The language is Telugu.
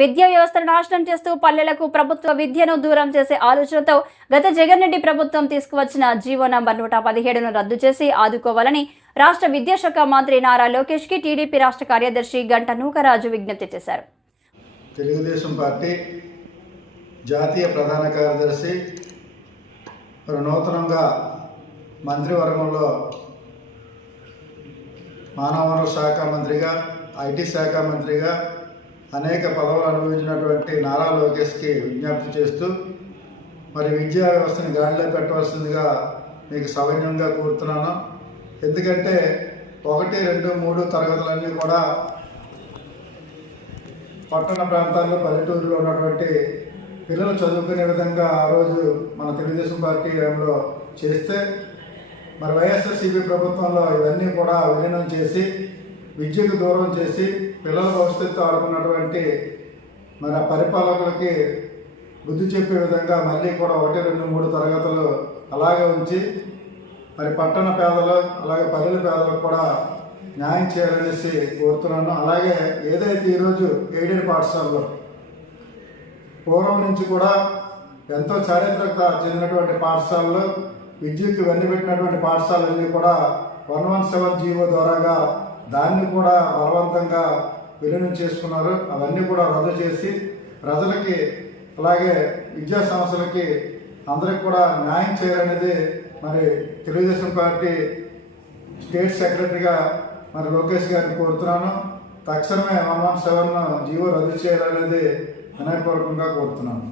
విద్యా వ్యవస్థను నాశనం చేస్తూ పల్లెలకు ప్రభుత్వ విద్యను దూరం చేసే ఆలోచనతో గత జగన్ రెడ్డి ప్రభుత్వం తీసుకువచ్చిన జీవో నంబర్ 117ను రద్దు చేసి ఆదుకోవాలని రాష్ట్ర విద్యాశాఖ మంత్రి నారా లోకేష్ కి టీడీపీ రాష్ట్ర కార్యదర్శి గంట నూకరాజు విజ్ఞప్తి చేశారు. తెలుగుదేశం పార్టీ జాతీయ ప్రధాన కార్యదర్శి నూతనంగా మంత్రివర్గంలో మానవ వనరుల శాఖ మంత్రిగా, ఐటీ శాఖ మంత్రిగా అనేక పదవులు అనుభవించినటువంటి నారా లోకేష్కి విజ్ఞప్తి చేస్తూ మరి విద్యా వ్యవస్థని గాడిలో పెట్టవలసిందిగా మీకు సౌజన్యంగా కోరుతున్నాను. ఎందుకంటే 1, 2, 3 తరగతులన్నీ కూడా పట్టణ ప్రాంతాల్లో పల్లెటూరులో ఉన్నటువంటి పిల్లలు చదువుకునే విధంగా ఆ రోజు మన తెలుగుదేశం పార్టీ ఏమో చేస్తే మరి వైఎస్ఆర్సీపీ ప్రభుత్వంలో ఇవన్నీ కూడా విలీనం చేసి విద్యకు దూరం చేసి పిల్లల భవిష్యత్తు ఆడుకున్నటువంటి మన పరిపాలకులకి బుద్ధి చెప్పే విధంగా మళ్ళీ కూడా 1, 2, 3 తరగతులు అలాగే ఉంచి మరి పట్టణ పేదలు అలాగే పల్లెల పేదలకు కూడా న్యాయం చేయాలనేసి కోరుతున్నాను. అలాగే ఏదైతే ఈరోజు ఎయిడెడ్ పాఠశాలలో పూర్వం నుంచి కూడా ఎంతో చారిత్రక చెందినటువంటి పాఠశాలలు విద్యుత్ ఇవన్నీ పెట్టినటువంటి పాఠశాలన్నీ కూడా 117 జీవో ద్వారాగా దాన్ని కూడా బలవంతంగా విలీనం చేసుకున్నారు. అవన్నీ కూడా రద్దు చేసి ప్రజలకి అలాగే విద్యా సంస్థలకి అందరికి కూడా న్యాయం చేయాలనేది మరి తెలుగుదేశం పార్టీ స్టేట్ సెక్రటరీగా మరి లోకేష్ గారిని కోరుతున్నాను. తక్షణమే 117 జీవో రద్దు చేయాలనేది వినయపూర్వకంగా కోరుతున్నాను.